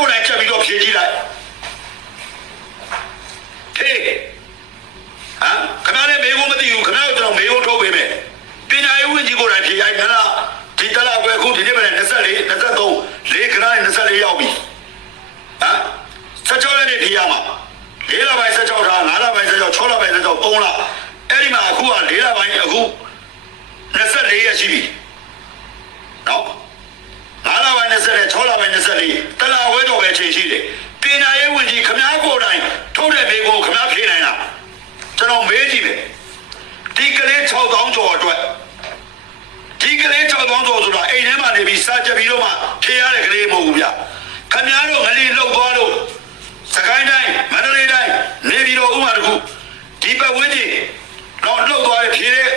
ကိုယ်တိုင်ချက်ပြီးတော့ဖြေကြည့်လိုက်ဟေးဟမ်ခင်ဗျားလည်းမေကိုမသိဘူးခင်ဗျားတို့ကျွန်တော်မေကိုထုတ်ပေးမယ်ပညာရေးဝန်ကြီးကိုယ်တိုင်ဖြေရိုက်ခလားဒီတလားပဲအခုဒီနေ့ပဲ24 23လေးခဏနဲ့24ရောက်ပြီဟမ်16ရက်နေ့ဖြေရမှာ၄လပိုင်း16ထား5လပိုင်း16 6လပိုင်း16 3လအဲ့ဒီမှာအခုက၄လပိုင်းအခု24ရက်ရှိပြီ 2020 6လပိုင်း24တလာဝဲတော်ပဲချိန်ရှိတယ်ပညာရေးဝန်ကြီးခမားကိုယ်တိုင်ထုတ်တဲ့မေးခွန်းခမားဖြေနိုင်လားကျွန်တော်မေးကြည့်တယ်ဒီကလေး6000ကျော်အတွက်ဒီကလေး6000ကျော်ဆိုတာအိမ်ထဲမှာနေပြီးစာကြပြီးတော့မှဖြေရတဲ့ကလေးမဟုတ်ဘူးဗျခမားတို့ငလေးလောက်သွားလို့စကိုင်းတိုင်းမန္တလေးတိုင်းနေပြီးတော့ဥမာတခုဒီပတ်ဝန်းကျင်တော့လောက်သွားရဖြေတဲ့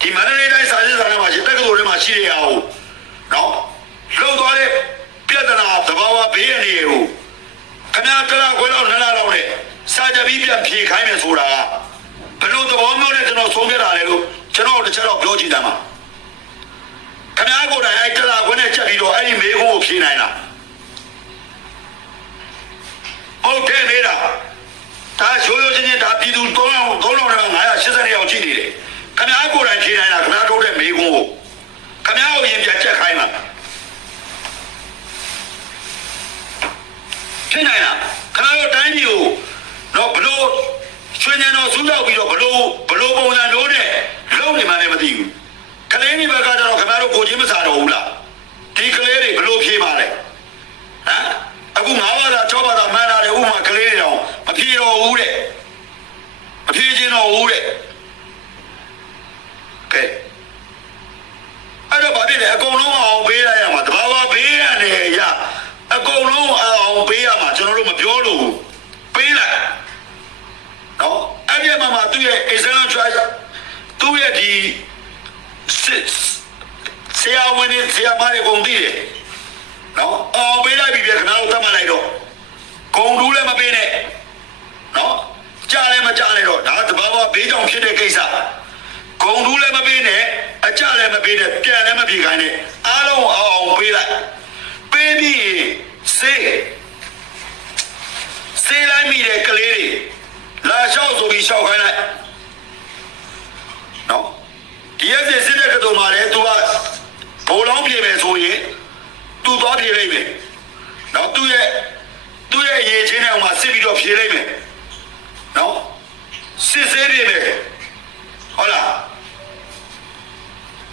ဒီမန္တလေးတိုင်းစာရေးစာထဲမှာရှိတက္ကသိုလ်ထဲမှာရှိရအောင်နော် သဘာဝဘေးရနေကိုခဏကလာခွဲတော့နလာတော့နဲ့စာကြပြီးပြန်ဖြေခိုင်းမယ်ဆိုတာဘယ်လိုသဘောမျိုးနဲ့ကျွန်တော်ဆုံးဖြတ်တာလဲလို့ကျွန်တော်တစ်ချက်တော့ပြောကြည့်တယ်မှာခဏကိုယ်တိုင်အဲ့ကလာခွဲနဲ့ချက်ပြီးတော့အဲ့ဒီမေးခွန်းကိုဖြေနိုင်လားဟုတ်တယ်နေတာဒါရိုးရိုးချင်းချင်းဒါပြည်သူ3000 3000နဲ့980ယောက်ကြည့်နေတယ်ခဏကိုယ်တိုင်ဖြေနိုင်လားခဏထုတ်တဲ့မေးခွန်းကိုခဏကိုရင်ပြချက်ခိုင်းလား ဖြစ်နိုင်လားခဏတော့တိုင်းပြည်ကိုတော့ဘလို့ချွေးနေတော့ဆူရောက်ပြီးတော့ဘလို့ဘလို့ပုံစံမျိုးနဲ့လုံနေမှလည်းမသိဘူးကလေးတွေဘက်ကကျတော့ခင်ဗျားတို့ကိုချင်းမစားတော့ဘူးလားဒီကလေးတွေဘလို့ဖြေပါလဲဟမ်အခုငါးပါးသာ၆ပါးသာမှန်းတာလေဥမာကလေးတွေတော့မဖြေတော့ဘူးတဲ့မဖြေချင်တော့ဘူးတဲ့ကဲအဲ့တော့ဗာဖြစ်တယ်အကုန်လုံးအောင်ပေးလိုက်ရမှာတဘာဝပေးရတယ်ရအကုန်လုံးအောင် ပေးရမှာကျွန်တော်တို့မပြောလို့ဘူးပေးလိုက်နော်အဲ့ဒီမှာမှသူ့ရဲ့ Islamic choice သူ့ရဲ့ဒီစစ်ဆရာဝန်ကြီးဆရာမတွေကုန်တည်တယ်နော်အောင်ပေးလိုက်ပြီပြခဏတော့တတ်မှတ်လိုက်တော့ဂုံတူးလည်းမပေးနဲ့နော်ကြားလည်းမကြားနဲ့တော့ဒါတဘာဝဘေးကြောင့်ဖြစ်တဲ့ကိစ္စဂုံတူးလည်းမပေးနဲ့အကြလည်းမပေးနဲ့ပြန်လည်းမပြေခိုင်းနဲ့အားလုံးအောင်အောင်ပေးလိုက်ပေးပြီးရင်စေး စေးလိုက်မိတဲ့ကလေးတွေလာလျှောက်ဆိုပြီးလျှောက်ခိုင်းလိုက်နော်ဒီရက်စစ်စစ်တဲ့ကတော်မှာလည်း तू ကဘိုးလောင်းပြေမယ်ဆိုရင် तू သွားပြေလိုက်မယ်နော်သူ့ရဲ့သူ့ရဲ့ရေချင်းထဲမှာစစ်ပြီးတော့ပြေလိုက်မယ်နော်စစ်စေးပြေမယ်ဟုတ်လား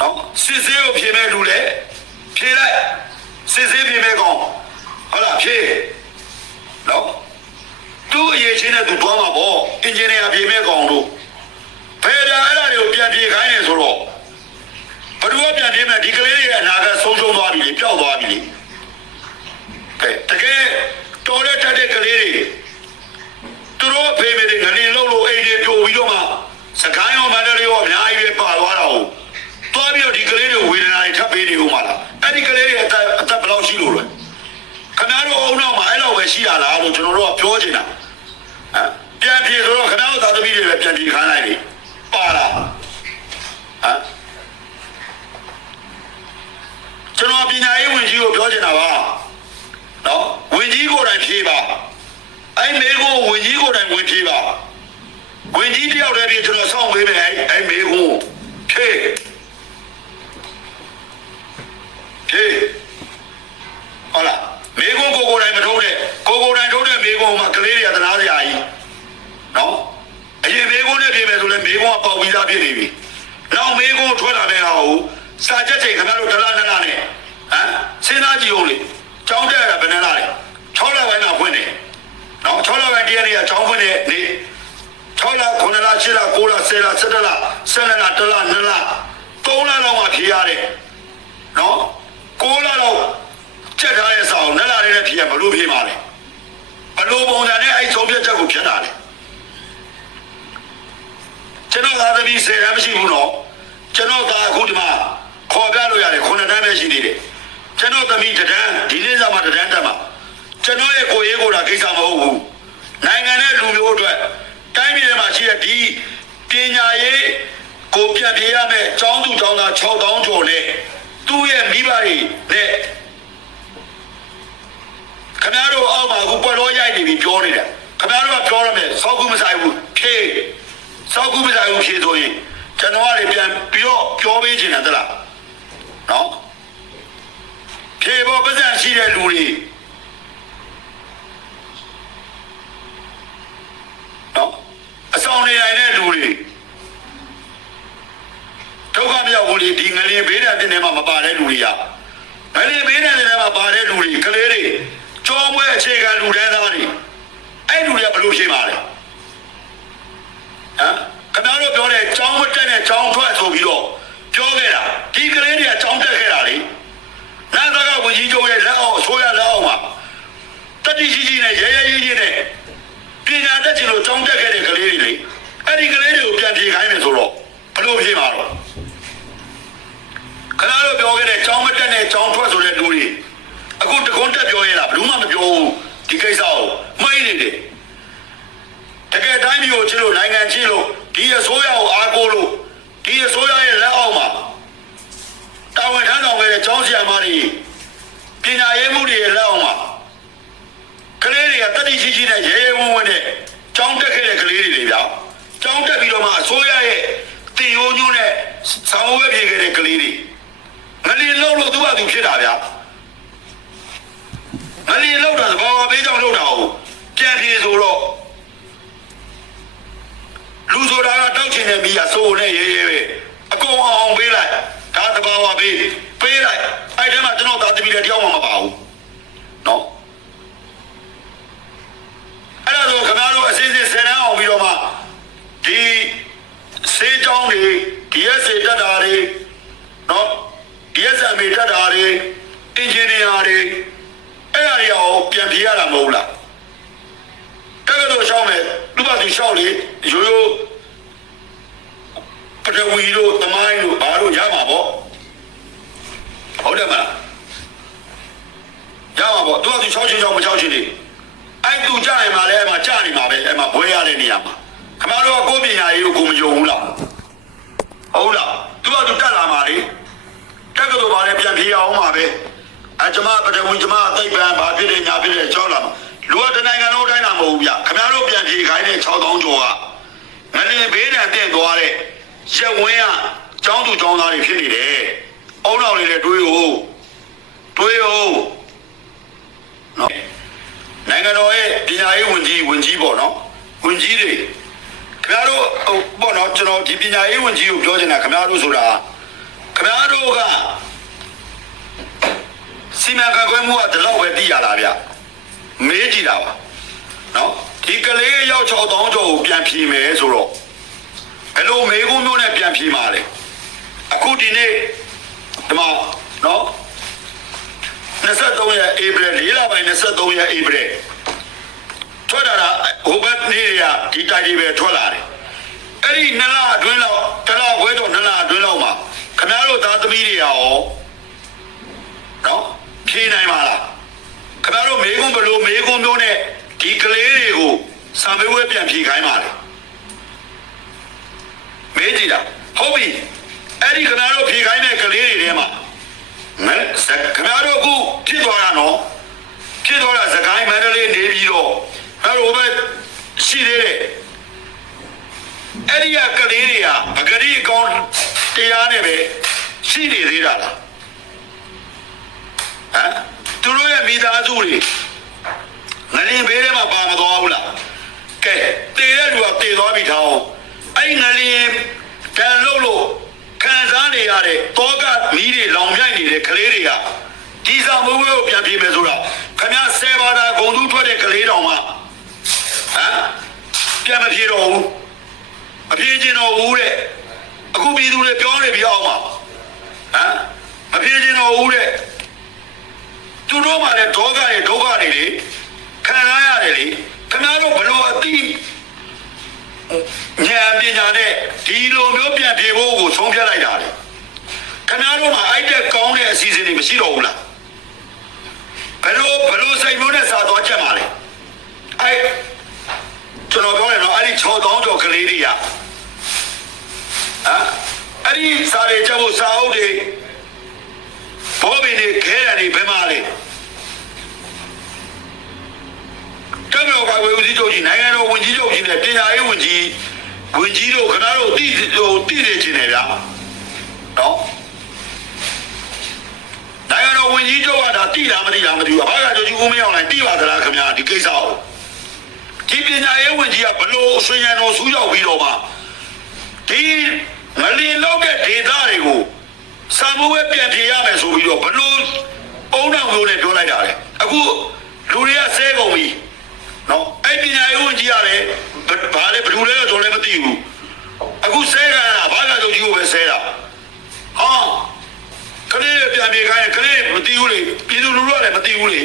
နော်စစ်စေးကိုဖြေမဲ့လူလေဖြေလိုက်စစ်စေးဖြေမဲ့ကောင်ဟုတ်လားဖြေနော်သူ့အရေးချင်းနဲ့သူသွားမှာပေါ့အင်ဂျင်နီယာဖြေမဲ့ကောင်တို့ဖယ်တာအဲ့ဒါတွေကိုပြန်ဖြေခိုင်းနေဆိုတော့ဘယ်သူကပြန်ဖြေမဲ့ဒီကလေးတွေရဲ့အနာဂတ်ဆုံးရှုံးသွားပြီလေပျောက်သွားပြီလေကဲတကယ်တော်တဲ့တက်တဲ့ကလေးတွေသူတို့အဖေမေတွေငလင်းလုံးလို့အိမ်တွေပြိုပြီးတော့မှစကိုင်းရောမန္တလေးရောအများကြီးပဲပါသွားတာဟုတ် သွားပြီးတော့ဒီကလေးတွေဝေဒနာတွေထပ်ပေးနေဦးမှာလားအဲ့ဒီကလေးတွေအသက်အသက်ဘယ်လောက်ရှိလို့လဲခင်ဗျားတို့အုံနောက်မှာအဲ့လောက်ပဲရှိတာလားလို့ကျွန်တော်တို့ကပြောချင်တာဟမ်ပြန်ပြေဆိုတော့ခင်ဗျားတို့သာသမီတွေပဲပြန်ပြေခိုင်းလိုက်လေပါလားဟမ်ကျွန်တော်ပညာရေးဝန်ကြီးကိုပြောချင်တာပါနော်ဝန်ကြီးကိုယ်တိုင်ဖြေပါအဲ့မေကိုဝန်ကြီးကိုယ်တိုင်ဝင်ဖြေပါဝန်ကြီးတယောက်တည်းပြီးကျွန်တော်စောင့်ပေးမယ်အဲ့အဲ့မေကိုဖြေ ဟေးဟုတ်လားမေကုန်းကိုကိုယ်တိုင်မထုတ်တဲ့ကိုကိုယ်တိုင်ထုတ်တဲ့မေကုန်းမှာကလေးတွေကသနာစရာကြီးနော်အရင်မေကုန်းနဲ့ပြင်မယ်ဆိုလဲမေကုန်းက ပေါက်ပြီးသားဖြစ်နေပြီနောက်မေကုန်းထွက်လာတဲ့ဟာကိုစာချက်ချိန်ခင်ဗျားတို့ဒလနလနဲ့ဟမ်စဉ်းစားကြည့်ဦးလေကြောင်းတက်ရတာဘယ်နဲ့လားလဲ6လပိုင်းကဖွင့်တယ်နော်6လပိုင်းတရက်နေ့ကကြောင်းဖွင့်တဲ့နေ့6လ9လ10လ9လ10လ10လ12လ12လ1လ2လ3လတော့မှဖြေရတယ်နော်ကိုလာတော့ကြက်ထားတဲ့ဆောင်နဲ့လာတဲ့ဖြေရဘလို့ဖြေမှာလဲဘလို့ပုံစံနဲ့အဲ့ဆုံးဖြတ်ချက်ကိုဖြတ်တာလေ ကျွန်တော်သာသမီးစေရမရှိဘူးနော်ကျွန်တော်သာအခုဒီမှာခေါ်ပြလို့ရတယ်ခုနှစ်တန်းပဲရှိသေးတယ်ကျွန်တော်သမီးတစ်တန်းဒီနေ့စမှတစ်တန်းတက်မှာကျွန်တော်ရဲ့ကိုယ်ရေးကိုယ်တာကိစ္စမဟုတ်ဘူးနိုင်ငံနဲ့လူမျိုးအတွက်တိုင်းပြည်ထဲမှာရှိတဲ့ဒီပညာရေးကိုပြန်ပြေးရမယ်ចောင်းသူចောင်းသား6000ကျော်နဲ့သူ့ရဲ့မိဘတွေနဲ့ခင်ဗျားတို့အအောက်မှာအခုပွက်လို့ရိုက်နေပြီပြောနေတယ်ခင်ဗျားတို့ကပြောရမယ်စောက်ကူမဆိုင်ဘူးဖြေ စောက်ကူမဆိုင်ဘူးဖြေဆိုရင်ကျွန်တော်ကလည်းပြန်ပြီးတော့ပြောပေးချင်တယ်သလားနော်ဖြေပေါ်ပတ်စံရှိတဲ့လူတွေနော်အဆောင်နေနိုင်တဲ့လူတွေဒုက္ခမြောက်ဘူးလေဒီငလျင်ဘေးဒဏ်တင်ထဲမှာမပါတဲ့လူတွေကငလျင်ဘေးဒဏ်တင်ထဲမှာပါတဲ့လူတွေကလေးတွေကြောမွဲအခြေခံလူတန်းသားတွေအဲ့လူတွေကဘယ်လိုရှင်းပါလဲဟမ်ခင်ဗျား တို့ပြောတဲ့ကြောင်းမတက်တဲ့ကြောင်းထွက်ဆိုပြီးတော့ပြောခဲ့တာဒီကလေးတွေကကြောင်းတက်ခဲ့တာလေနာသကဝင်ကြီးချုပ်ရဲ့လက်အောက်အဆိုးရလက်အောက်မှာတတိရှိရှိနဲ့ရဲရဲကြီးကြီးနဲ့ပညာတတ်ချင်လို့ကြောင်းတက်ခဲ့တဲ့ကလေးတွေလေအဲ့ဒီကလေးတွေကိုပြန်ပြေခိုင်းမယ်ဆိုတော့ဘယ်လိုပြေမှာတော့ခဏတော့ပြောခဲ့တဲ့ចောင်းမတက်နဲ့ចောင်းထွက်ဆိုတဲ့လူတွေအခုတကွန်းတက်ပြောရတာဘယ်သူမှမပြောဘူးဒီကိစ္စကိုမိတ်နေတယ်တကယ်တိုင်းမျိုးချစ်လို့နိုင်ငံချစ်လို့ ဒီအစိုးရကိုအားကိုးလို့ဒီအစိုးရရဲ့လက်အောက်မှာတာဝန်ထမ်းဆောင်ခဲ့တဲ့ကျောင်းဆရာမတွေပညာရေးမှုတွေရဲ့လက်အောက်မှာကလေးတွေကတတိရှိရှိနဲ့ရဲရဲဝံ့ဝံ့နဲ့ကျောင်းတက်ခဲ့တဲ့ကလေးတွေတွေပြောင်းကျောင်းတက်ပြီးတော့မှအစိုးရရဲ့တင်ရိုးညွှန်းနဲ့ဆောင်းဝဲပြေခဲ့တဲ့ကလေးတွေငလီလောက်လို့သူ့ဟာသူဖြစ်တာဗျာငလီလောက်တာသဘောပေးကြောင့်လောက်တာဟုတ်ပြန်ပြေဆိုတော့ လူဆိုတာကတောက်ချင်တဲ့မိရစိုးနဲ့ရေးရေးပဲအကုန်အောင်ပေးလိုက်ဒါသဘာဝဘေးပေးလိုက်အဲ့ဒီမှာကျွန်တော်သာတပီလည်းတယောက်မှမပါဘူးနော်အဲ့ဒါဆိုခင်ဗျားတို့အစင်းစင်းဆယ်တန်းအောင်ပြီးတော့မှဒီစေးကြောင်းတွေဒီရက်စေတက်တာတွေနော် DSM တက်တာတွေအင်ဂျင်နီယာတွေအဲ့ဒါတွေရောပြန်ပြေးရတာမဟုတ်လား တကယ်လို့ရှောင်းမယ်လူပါသူရှောင်းလေရိုးရိုးပထဝီတို့သမိုင်းတို့ဘာလို့ရမှာပေါ့ဟုတ်တယ်မလားရမှာပေါ့သူကသူရှောင်းချင်ရှောင်းမရှောင်းချင်လေအဲ့သူကြရင်မှလည်းအဲ့မှာကြနေမှာပဲအဲ့မှာဘွဲရတဲ့နေရာမှာခမတို့ကကိုယ်ပညာရေးကိုကိုမယုံဘူးလားဟုတ်လားသူကသူတက်လာမှာလေတက်ကတော်ပါလေပြန်ပြေးအောင်ပါပဲအကျမပထဝီကျမအသိပံဘာဖြစ်တယ်ညာဖြစ်တယ်ကြောက်လာမှာ လူကတနိုင်ငံလုံးတိုင်းတာမဟုတ်ဘူးဗျခင်ဗျားတို့ပြန်ပြေးခိုင်းတဲ့6000ကျော်ကငလင်ဘေးဒဏ်တက်သွားတဲ့ရက်ဝင်းကကျောင်းသူကျောင်းသားတွေဖြစ်နေတယ်အုံတော်လေးတွေတွေးဟုတ်တွေးဟုတ်နော်နိုင်ငံတော်ရဲ့ပညာရေးဝန်ကြီးဝန်ကြီးပေါ့နော်ဝန်ကြီးတွေခင်ဗျားတို့ဟိုပေါ့နော်ကျွန်တော်ဒီပညာရေးဝန်ကြီးကိုပြောချင်တာခင်ဗျားတို့ဆိုတာခင်ဗျားတို့ကစီမံခန့်ခွဲမှုကဒီလောက်ပဲသိရလားဗျ မေးကြည့်တာပါနော်ဒီကလေးရောက်6000ကျော်ကိုပြန်ဖြေမယ်ဆိုတော့ဘယ်လိုမေးခွန်းမျိုးနဲ့ပြန်ဖြေမှာလဲအခုဒီနေ့ဒီမှာနော်23ရက်ဧပြီ၄လပိုင်း23ရက်ဧပြီထွက်လာတာဟိုဘက်နေ့တွေကဒီတိုက်တွေပဲထွက်လာတယ်အဲ့ဒီနလအတွင်းလောက်တလောက်ခွဲတော့နလအတွင်းလောက်မှာခင်ဗျားတို့သားသမီးတွေရောနော်ဖြေနိုင်ပါလားခင်ဗျားတို့မေကွန်းဘ လို့မေကွန်းမျိုးနဲ့ဒီကလေးတွေကိုစာမေးပွဲပြန်ဖြေခိုင်းပါလေမေးကြည့်တာဟုတ်ပြီအဲ့ဒီခင်ဗျားတို့ဖြေခိုင်းတဲ့ကလေးတွေထဲမှာမဲစက်ခင်ဗျားတို့အခုဖြစ်သွားတာနော်ဖြစ်သွားတာစကိုင်းမန္တလေးနေပြီးတော့အဲ့လိုပဲရှိသေးတယ်အဲ့ဒီကကလေးတွေကပဂရိအကောင့်တရားနဲ့ပဲရှိနေသေးတာလားဟမ်သူတို့ရဲ့မိသားစုတွေင လင်ဘေးထဲမှာပါမသွားဘူးလားကဲတည်တဲ့လူကတည်သွားပြီထားအောင်အဲ့ငလင်တန်လို့လို့ခံစားနေရတဲ့တောကမီးတွေလောင်မြိုက်နေတဲ့ကလေးတွေကဒီစာမိုးဝဲကိုပြန်ပြေးမယ်ဆိုတော့ခမရဆယ်ပါးတာဂုံတူးထွက်တဲ့ကလေးတောင်မှဟမ်ပြန်မပြေတော့ဘူးမပြေကျင်တော့ဘူးတဲ့အခုပြည်သူတွေပြောနေပြအောင်ပါဟမ်မပြေကျင်တော့ဘူးတဲ့သူတို့မှလည်းဒေါကတွေဒုက္ခတွေလေ ခံရရတယ်လေခင်ဗျားတို့ဘလို့အတိဉာဏ်ပညာနဲ့ဒီလိုမျိုးပြန်ပြေဖို့ကိုဆုံးဖြတ်လိုက်တာလေခင်ဗျားတို့မှအဲ့တဲ့ကောင်းတဲ့အစီအစဉ်တွေမရှိတော့ဘူးလားဘလို့ဘလို့စိတ်မျိုးနဲ့စာသွားချက်ပါလေအဲ့ကျွန်တော်ပြောတယ်နော်အဲ့ဒီ6000ကျော်ကလေးတွေကဟမ်အဲ့ဒီစာရေးချက်ဖို့စာအုပ်တွေဘောပင်တွေခဲတယ်တွေဘယ်မှာလဲဟ တက်တော်ကာကွယ်ဦးစီးချုပ်ကြီးနိုင်ငံတော်ဝန်ကြီးချုပ်ကြီးနဲ့ပညာရေးဝန်ကြီးဝန်ကြီးတို့ခင်ဗျားတို့တိဟိုတိနေခြင်းတယ်ဗျာနော်နိုင်ငံတော်ဝန်ကြီးချုပ်ကဒါတိလားမတိလားမသိဘူးဘာကကြောကြီးဦးမင်းအောင်လိုက်တိပါသလားခင်ဗျာဒီကိစ္စကိုဒီပညာရေးဝန်ကြီးကဘလို့ဆွေးရံတော်ဆူးရောက်ပြီးတော့မှဒီမလီလောက်တဲ့ဒေသတွေကိုစာမိုးပဲပြန်ပြေရမယ်ဆိုပြီးတော့ဘလို့အုံနောက်မျိုးနဲ့ပြောလိုက်တာလေအခုလူတွေကဆဲကုန်ပြီ နော်အဲ့ပညာရေးဝန်ကြီးကလည်းဘာလဲဘယ်လိုလဲတော့ကျွန်တော်လည်းမသိဘူးအခုဆဲခံရတာဘာကတို့ကြီးကိုပဲဆဲတာဟာကလေးပြန်ပြေခိုင်းရင်ကလေးမသိဘူးလေပြည်သူလူထုကလည်းမသိဘူးလေ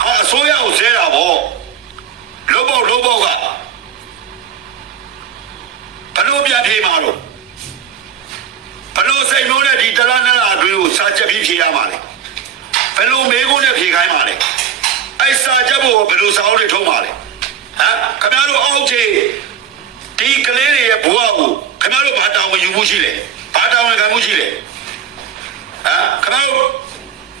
ဟာအစိုးရကိုဆဲတာဗောလောဘောလောဘောကဘယ်လိုပြန်ပြေမှာတော့ဘယ်လိုစိတ်မျိုးနဲ့ဒီတလားနလားအတွင်းကိုစာချက်ပြီးဖြေရမှာလဲဘယ်လိုမေးခွန်းနဲ့ဖြေခိုင်းမှာလဲ အဲ့စာချက်ဖို့ဘယ်လိုစာအုပ်တွေထုံးပါလဲဟမ်ခင်ဗျားတို့အောက်ခြေဒီကလေးတွေရဲ့ဘဝကိုခင်ဗျားတို့ဘာတောင်းဝင်ယူမှုရှိလဲဘာတောင်းဝင်ခံမှုရှိလဲဟမ်ခင်ဗျားတို့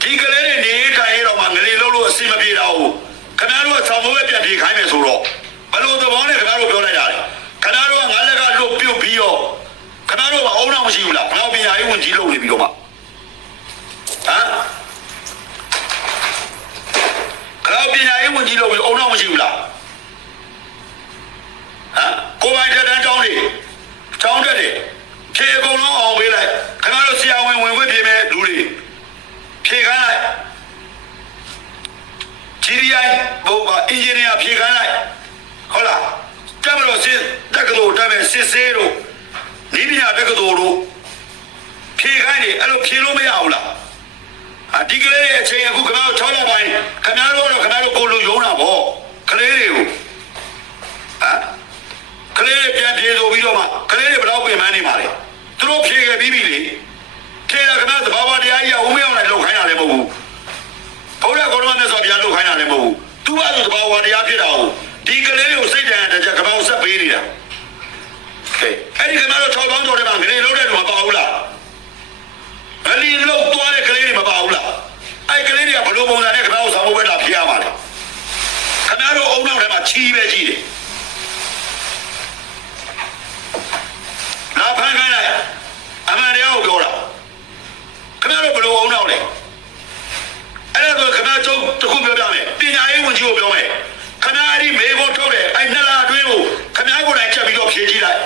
ဒီကလေးတွေနေထိုင်ရတော့မှငလေလုံးလို့အစီမပြေတော့ဘူးခင်ဗျားတို့ကဆောင်းမိုးပဲပြန်ပြေခိုင်းမယ်ဆိုတော့ဘယ်လိုသဘောနဲ့ခင်ဗျားတို့ပြောလိုက်တာလဲခင်ဗျားတို့ကငါလက်ကလွတ်ပြုတ်ပြီးတော့ခင်ဗျားတို့ကအုံနောက်မရှိဘူးလားဘာပညာရေးဝန်ကြီးလုပ်နေပြီးတော့မှဟမ် ခရပညာရေးဝန်ကြီးလို့ပြီးအုံတော့မရှိဘူးလားဟမ်ကိုပိုင်တက်တန်းတောင်းနေတောင်းတက်တယ်ဖြေအကုန်လုံးအောင်ပေးလိုက်ခင်ဗျားတို့ဆရာဝန်ဝင်ခွင့်ပြင်မဲ့လူတွေဖြေခိုင်းလိုက် GDI ဘုံပါအင်ဂျင်နီယာဖြေခိုင်းလိုက်ဟုတ်လားတမလို့စစ်တက္ကသိုလ်တက်မဲ့စစ်ဆေးတို့ဤပညာတက္ကသိုလ်တို့ဖြေခိုင်းတယ်အဲ့လိုဖြေလို့မရဘူးလားအဒီကလေးရဲ့အချိန်အခုခင်ဗျားတို့6လပိုင်းခင်ဗျားတို့ကတော့ခင်ဗျားတို့ကိုလိုယုံတာဗောကလေးတွေကိုဟမ်ကလေးတွေပြန်ပြေဆိုပြီးတော့မှကလေးတွေဘယ်တော့ပြင်မနေမှာလဲသူတို့ဖြေခဲ့ပြီးပြီလေဖြေတာခင်ဗျားသဘာဝတရားကြီးကဦးမအောင်လိုက်လောက်ခိုင်းတာလည်းမဟုတ်ဘူးဘုရားကောရမနဲ့ဆိုပြန်လောက်ခိုင်းတာလည်းမဟုတ်ဘူး သူ့အတူတဘာဝတရားဖြစ်တာကိုဒီကလေးကိုစိတ်တန်တဲ့ကြကမောင်ဆက်ပေးနေတာကဲအဲ့ဒီကမောင်တော့၆ပေါင်းကျော်တယ်မှာငရေလုံးတဲ့လူမပါဘူးလားမလီလုံးသွားတဲ့ကလေးတွေမပါဘူးလားအဲ့ကလေးတွေကဘလို့ပုံစံနဲ့ကမောင်ဆောင်ဖို့ပဲလာဖြစ်ရမှာလေခမားတို့အုံနောက်ထဲမှာချီးပဲကြီးတယ်လာဖန်ခိုင်းလိုက်အမှန်တရားကိုပြောတာခင်ဗျားတို့ဘယ်လိုအောင်တော့လဲ အဲ့ဒါဆိုခဏကျုံတခုပြောပြမယ်ပညာရေးဝန်ကြီးကိုပြောမယ်ခဏအဲ့ဒီမေဘုံထုတ်တယ်အဲ့နှစ်လအတွင်းကိုခဏကိုယ်တိုင်ချက်ပြီးတော့ဖြေကြည့်လိုက်